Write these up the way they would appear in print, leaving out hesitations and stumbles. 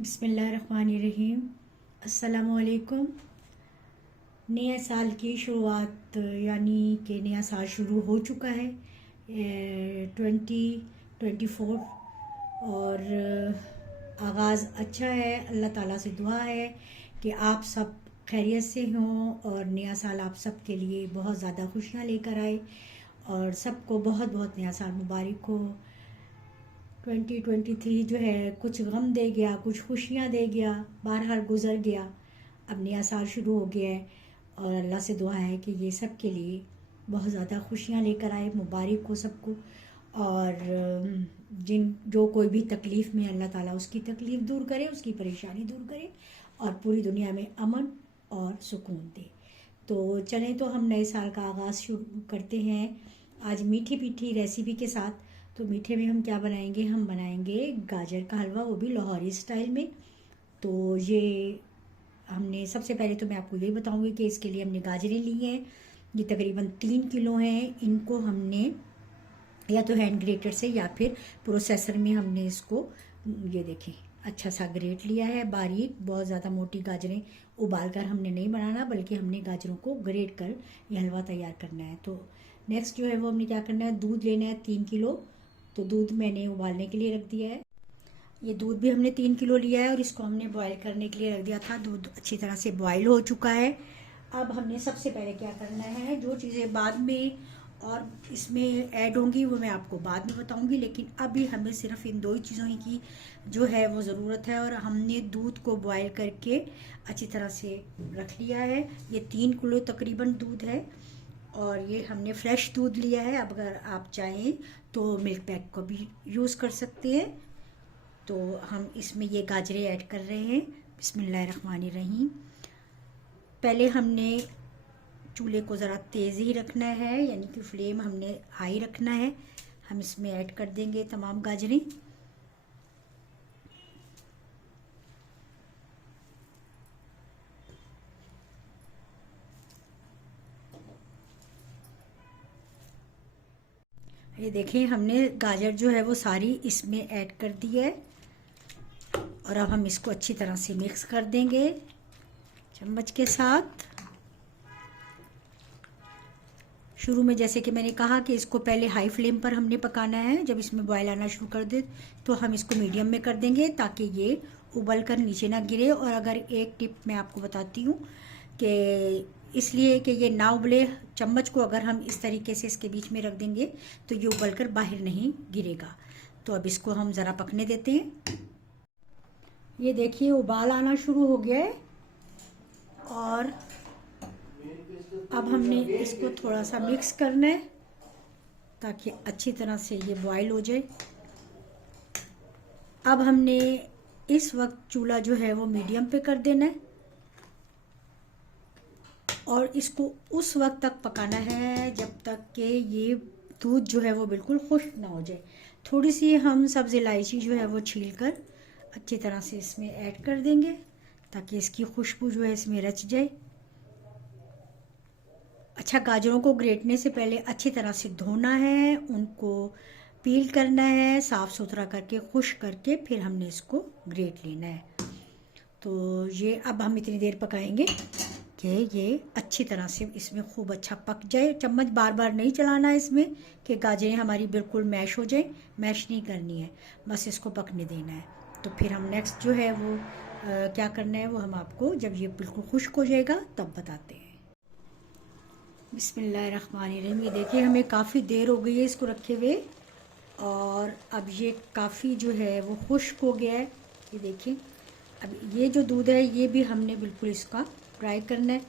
बिस्मिल्लाहिर्रहमानिर्रहीम। अस्सलामुअलैकुम। नए साल की शुरुआत यानी कि नया साल शुरू हो चुका है 2024 और आगाज़ अच्छा है। अल्लाह ताला से दुआ है कि आप सब खैरियत से हों और नया साल आप सब के लिए बहुत ज़्यादा खुशियाँ लेकर आए और सबको बहुत बहुत नया साल मुबारक हो। 2023 जो है कुछ गम दे गया, कुछ खुशियाँ दे गया, बहरहाल गुज़र गया। अब नया साल शुरू हो गया है और अल्लाह से दुआ है कि ये सब के लिए बहुत ज़्यादा खुशियाँ लेकर आए, मुबारक हो सबको। और जिन जो कोई भी तकलीफ़ में अल्लाह ताला उसकी तकलीफ़ दूर करे, उसकी परेशानी दूर करे और पूरी दुनिया में अमन और सुकून दे। तो चलें, तो हम नए साल का आगाज़ शुरू करते हैं आज मीठी मीठी रेसिपी के साथ। तो मीठे में हम क्या बनाएंगे? हम बनाएंगे गाजर का हलवा, वो भी लाहौरी स्टाइल में। तो ये हमने सबसे पहले तो मैं आपको यही बताऊंगी कि इसके लिए हमने गाजरें ली हैं। ये तकरीबन 3 किलो हैं। इनको हमने या तो हैंड ग्रेटर से या फिर प्रोसेसर में हमने इसको, ये देखें, अच्छा सा ग्रेट लिया है बारीक। बहुत ज़्यादा मोटी गाजरें उबाल कर हमने नहीं बनाना, बल्कि हमने गाजरों को ग्रेट कर ये हलवा तैयार करना है। तो नेक्स्ट जो है वो हमने क्या करना है, दूध लेना है 3 किलो। तो दूध मैंने उबालने के लिए रख दिया है। ये दूध भी हमने 3 किलो लिया है और इसको हमने बॉईल करने के लिए रख दिया था। दूध अच्छी तरह से बॉईल हो चुका है। अब हमने सबसे पहले क्या करना है, जो चीज़ें बाद में और इसमें ऐड होंगी वो मैं आपको बाद में बताऊंगी, लेकिन अभी हमें सिर्फ इन दो ही चीज़ों की जो है वो ज़रूरत है। और हमने दूध को बॉईल करके अच्छी तरह से रख लिया है। ये 3 किलो तकरीबन दूध है और ये हमने फ्रेश दूध लिया है। अब अगर आप चाहें तो मिल्क पैक को भी यूज़ कर सकते हैं। तो हम इसमें ये गाजरें ऐड कर रहे हैं। बिस्मिल्लाहिर्रहमानिर्रहीम। पहले हमने चूल्हे को ज़रा तेज़ ही रखना है, यानी कि फ्लेम हमने हाई रखना है। हम इसमें ऐड कर देंगे तमाम गाजरें। ये देखें, हमने गाजर जो है वो सारी इसमें ऐड कर दी है और अब हम इसको अच्छी तरह से मिक्स कर देंगे चम्मच के साथ। शुरू में जैसे कि मैंने कहा कि इसको पहले हाई फ्लेम पर हमने पकाना है। जब इसमें बॉयल आना शुरू कर दे तो हम इसको मीडियम में कर देंगे ताकि ये उबल कर नीचे ना गिरे। और अगर एक टिप मैं आपको बताती हूँ कि इसलिए कि ये ना उबले, चम्मच को अगर हम इस तरीके से इसके बीच में रख देंगे तो ये उबल कर बाहर नहीं गिरेगा। तो अब इसको हम ज़रा पकने देते हैं। ये देखिए, उबाल आना शुरू हो गया है और अब हमने इसको थोड़ा सा मिक्स करना है ताकि अच्छी तरह से ये बॉईल हो जाए। अब हमने इस वक्त चूल्हा जो है वो मीडियम पे कर देना है और इसको उस वक्त तक पकाना है जब तक कि ये दूध जो है वो बिल्कुल खुश्क ना हो जाए। थोड़ी सी हम सब्ज़ इलायची जो है वो छील कर अच्छी तरह से इसमें ऐड कर देंगे ताकि इसकी खुशबू जो है इसमें रच जाए। अच्छा, गाजरों को ग्रेटने से पहले अच्छी तरह से धोना है, उनको पील करना है, साफ़ सुथरा करके खुश करके फिर हमने इसको ग्रेट लेना है। तो ये अब हम इतनी देर पकाएंगे कि ये अच्छी तरह से इसमें खूब अच्छा पक जाए। चम्मच बार बार नहीं चलाना है इसमें कि गाजरें हमारी बिल्कुल मैश हो जाए, मैश नहीं करनी है, बस इसको पकने देना है। तो फिर हम नेक्स्ट जो है वो क्या करना है वो हम आपको जब ये बिल्कुल खुश्क हो जाएगा तब बताते हैं। बिस्मिल्लाहिर्रहमानिर्रहीम। ये देखिए, हमें काफ़ी देर हो गई है इसको रखे हुए और अब ये काफ़ी जो है वो खुश्क हो गया है। ये देखिए, अब ये जो दूध है ये भी हमने बिल्कुल इसका फ्राई करना है।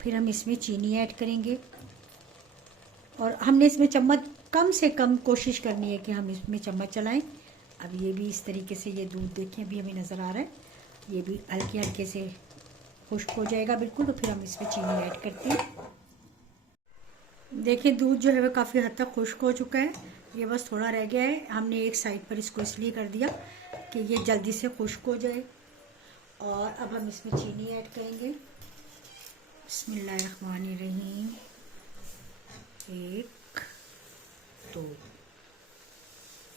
फिर हम इसमें चीनी ऐड करेंगे और हमने इसमें चम्मच कम से कम कोशिश करनी है कि हम इसमें चम्मच चलाएं। अब ये भी इस तरीके से, ये दूध देखें अभी हमें नज़र आ रहा है, ये भी हल्के हल्के से खुश्क हो जाएगा बिल्कुल। तो फिर हम इसमें चीनी ऐड करते हैं। देखिए, दूध जो है वह काफ़ी हद तक खुश्क हो चुका है, ये बस थोड़ा रह गया है। हमने एक साइड पर इसको इसलिए कर दिया कि ये जल्दी से खुश्क हो जाए। और अब हम इसमें चीनी ऐड करेंगे। बिस्मिल्लाहिर्रहमानिर्रहीम। 1 2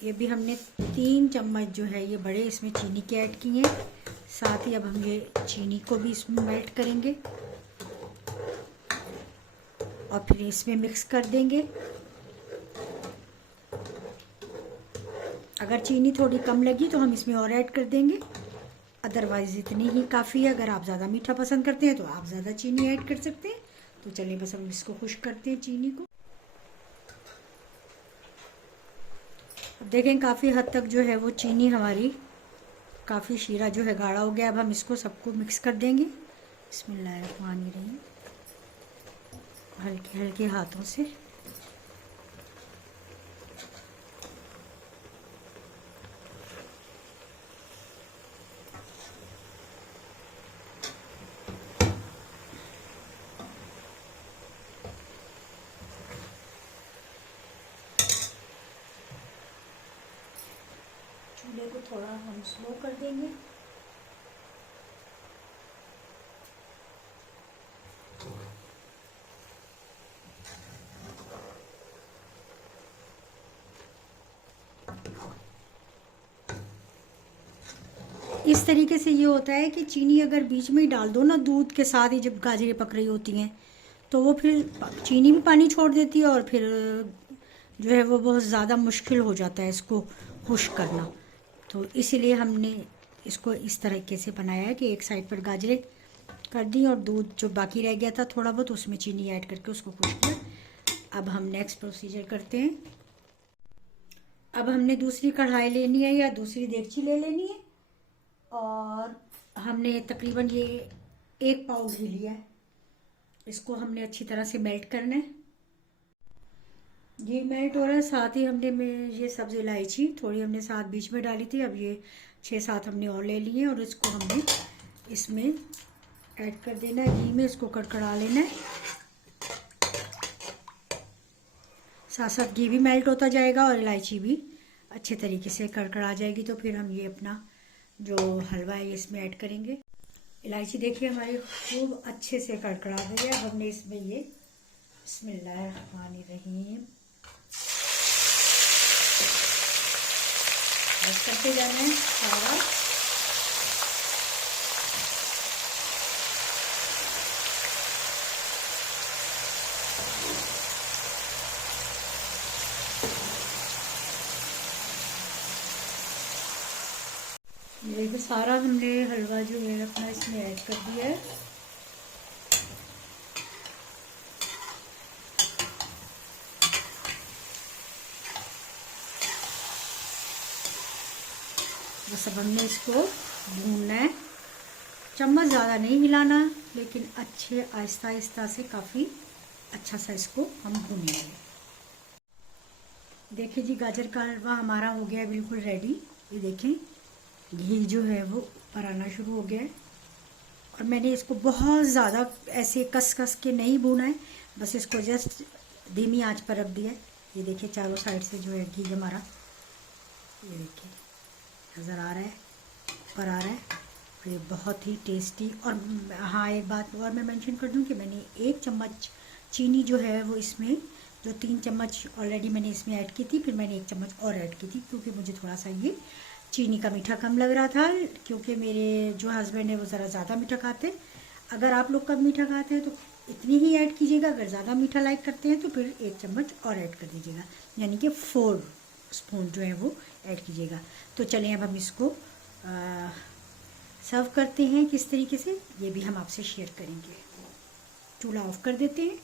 ये भी हमने 3 चम्मच जो है ये बड़े इसमें चीनी के ऐड किए हैं। साथ ही अब हम ये चीनी को भी इसमें मेल्ट करेंगे और फिर इसमें मिक्स कर देंगे। अगर चीनी थोड़ी कम लगी तो हम इसमें और ऐड कर देंगे, अदरवाइज़ इतनी ही काफ़ी है। अगर आप ज़्यादा मीठा पसंद करते हैं तो आप ज़्यादा चीनी ऐड कर सकते हैं। तो चलिए बस हम इसको खुश्क करते हैं चीनी को। अब देखें काफ़ी हद तक जो है वो चीनी हमारी काफ़ी शीरा जो है गाढ़ा हो गया। अब हम इसको सबको मिक्स कर देंगे। बिस्मिल्लाहिर्रहमानिर्रहीम, हल्के हल्के हाथों से। चूल्हे को थोड़ा हम स्लो कर देंगे। इस तरीके से ये होता है कि चीनी अगर बीच में ही डाल दो ना दूध के साथ ही, जब गाजरें पक रही होती हैं, तो वो फिर चीनी भी पानी छोड़ देती है और फिर जो है वो बहुत ज़्यादा मुश्किल हो जाता है इसको खुश्क करना। तो इसीलिए हमने इसको इस तरीके से बनाया है कि एक साइड पर गाजरें कर दी और दूध जो बाकी रह गया था थोड़ा बहुत उसमें चीनी ऐड करके उसको खुश्क किया। अब हम नेक्स्ट प्रोसीजर करते हैं। अब हमने दूसरी कढ़ाई लेनी है या दूसरी देगची ले लेनी है और हमने तकरीबन ये 1 पाव घी लिया है। इसको हमने अच्छी तरह से मेल्ट करना है। घी मेल्ट हो रहा है, साथ ही हमने ये सब्ज़ इलायची थोड़ी हमने साथ बीच में डाली थी। अब ये 6-7 हमने और ले लिए और इसको हमने इसमें ऐड कर देना है घी में। इसको कड़कड़ा लेना है, साथ साथ घी भी मेल्ट होता जाएगा और इलायची भी अच्छे तरीके से कड़कड़ा जाएगी। तो फिर हम ये अपना जो हलवा है इसमें ऐड करेंगे। इलायची देखिए हमारी खूब अच्छे से कड़कड़ा गई है। अब हमने इसमें ये बिस्मिल्लाहिर्रहमानिर्रहीम बस करते जाना है सारा। ये सारा हमने हलवा जो है अपना इसमें ऐड कर दिया है। बस अब हमने इसको भूनना है, चम्मच ज़्यादा नहीं हिलाना, लेकिन अच्छे आहिस्ता आहिस्ता से काफ़ी अच्छा सा इसको हम भूनेंगे। देखिए जी गाजर का हलवा हमारा हो गया है बिल्कुल रेडी। ये देखें घी जो है वो ऊपर आना शुरू हो गया है और मैंने इसको बहुत ज़्यादा ऐसे कस कस के नहीं भूना है, बस इसको जस्ट धीमी आंच पर रख दिया है। ये देखिए चारों साइड से जो है घी हमारा, ये देखिए नज़र आ रहा है, ऊपर आ रहा है। ये बहुत ही टेस्टी। और हाँ एक बात और मैं मेंशन कर दूं कि मैंने 1 चम्मच चीनी जो है वो इसमें, जो 3 चम्मच ऑलरेडी मैंने इसमें ऐड की थी, फिर मैंने 1 चम्मच और ऐड की थी क्योंकि मुझे थोड़ा सा ये चीनी का मीठा कम लग रहा था, क्योंकि मेरे जो हस्बैंड है वो ज़रा ज़्यादा मीठा खाते हैं। अगर आप लोग कम मीठा खाते हैं तो इतनी ही ऐड कीजिएगा, अगर ज़्यादा मीठा लाइक करते हैं तो फिर 1 चम्मच और ऐड कर दीजिएगा, यानी कि 4 स्पून जो है वो ऐड कीजिएगा। तो चलें अब हम इसको सर्व करते हैं किस तरीके से, ये भी हम आपसे शेयर करेंगे। चूल्हा ऑफ कर देते हैं।